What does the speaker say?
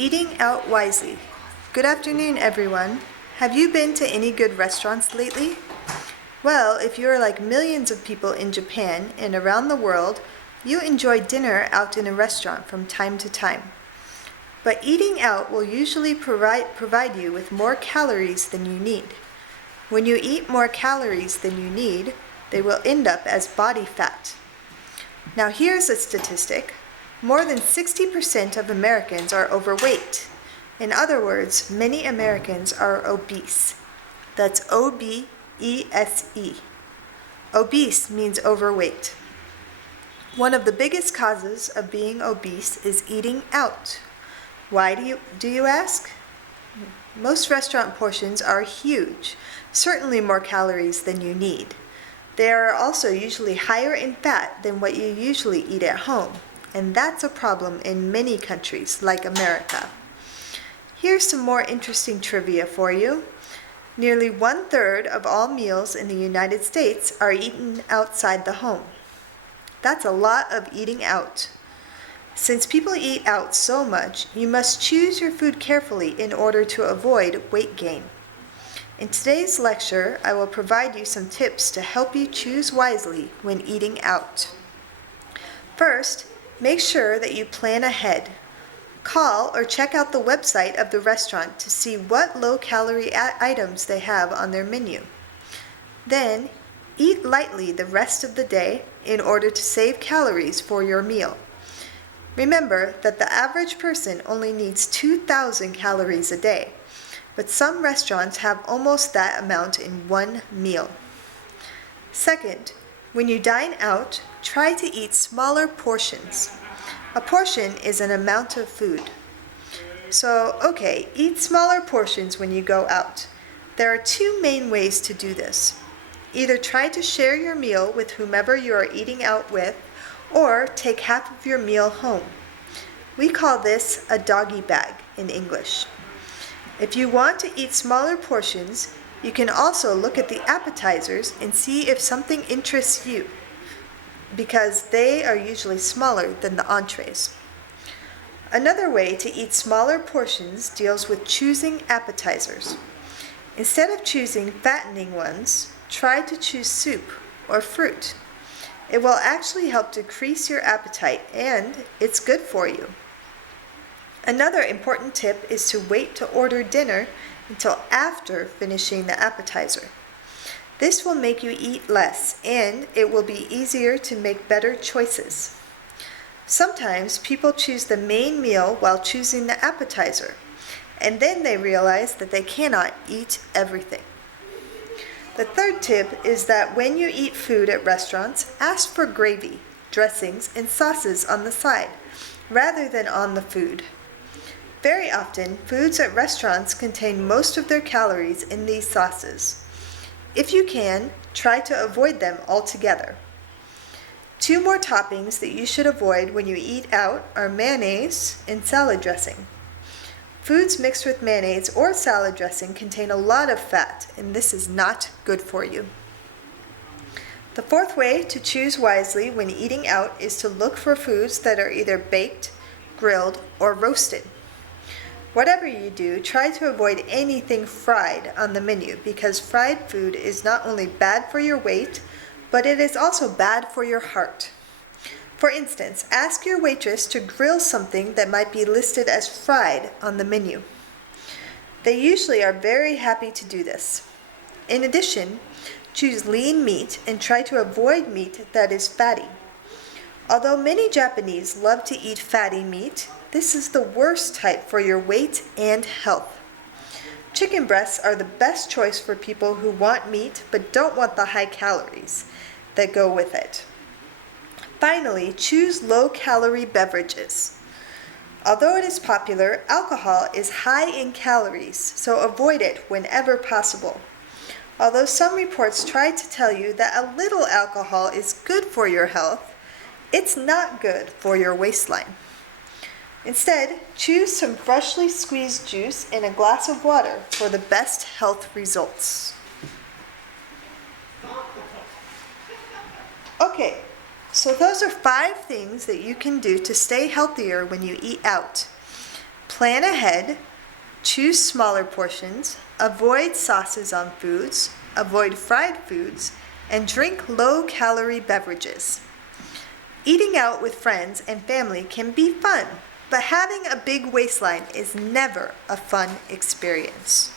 Eating out wisely. Good afternoon, everyone. Have you been to any good restaurants lately? Well, if you're like millions of people in Japan and around the world, you enjoy dinner out in a restaurant from time to time. But eating out will usually provide you with more calories than you need. When you eat more calories than you need, they will end up as body fat. Now here's a statistic. More than 60% of Americans are overweight. In other words, many Americans are obese. That's O-B-E-S-E. Obese means overweight. One of the biggest causes of being obese is eating out. Why do you ask? Most restaurant portions are huge, certainly more calories than you need. They are also usually higher in fat than what you usually eat at home, and that's a problem in many countries like America. Here's some more interesting trivia for you. Nearly 1/3 of all meals in the United States are eaten outside the home. That's a lot of eating out. Since people eat out so much, you must choose your food carefully in order to avoid weight gain. In today's lecture, I will provide you some tips to help you choose wisely when eating out. First, make sure that you plan ahead. Call or check out the website of the restaurant to see what low-calorie items they have on their menu. Then, eat lightly the rest of the day in order to save calories for your meal. Remember that the average person only needs 2,000 calories a day, but some restaurants have almost that amount in one meal. Second, when you dine out, try to eat smaller portions. A portion is an amount of food. So, eat smaller portions when you go out. There are two main ways to do this. Either try to share your meal with whomever you are eating out with, or take half of your meal home. We call this a doggy bag in English. If you want to eat smaller portions, you can also look at the appetizers and see if something interests you, because they are usually smaller than the entrees. Another way to eat smaller portions deals with choosing appetizers. Instead of choosing fattening ones, try to choose soup or fruit. It will actually help decrease your appetite, and it's good for you. Another important tip is to wait to order dinner until after finishing the appetizer. This will make you eat less, and it will be easier to make better choices. Sometimes people choose the main meal while choosing the appetizer, and then they realize that they cannot eat everything. The third tip is that when you eat food at restaurants, ask for gravy, dressings, and sauces on the side, rather than on the food. Very often, foods at restaurants contain most of their calories in these sauces. If you can, try to avoid them altogether. Two more toppings that you should avoid when you eat out are mayonnaise and salad dressing. Foods mixed with mayonnaise or salad dressing contain a lot of fat, and this is not good for you. The fourth way to choose wisely when eating out is to look for foods that are either baked, grilled, or roasted. Whatever you do, try to avoid anything fried on the menu, because fried food is not only bad for your weight, but it is also bad for your heart. For instance, ask your waitress to grill something that might be listed as fried on the menu. They usually are very happy to do this. In addition, choose lean meat and try to avoid meat that is fatty. Although many Japanese love to eat fatty meat, this is the worst type for your weight and health. Chicken breasts are the best choice for people who want meat but don't want the high calories that go with it. Finally, choose low-calorie beverages. Although it is popular, alcohol is high in calories, so avoid it whenever possible. Although some reports try to tell you that a little alcohol is good for your health, it's not good for your waistline. Instead, choose some freshly squeezed juice in a glass of water for the best health results. So those are 5 things that you can do to stay healthier when you eat out. Plan ahead, choose smaller portions, avoid sauces on foods, avoid fried foods, and drink low-calorie beverages. Eating out with friends and family can be fun, but having a big waistline is never a fun experience.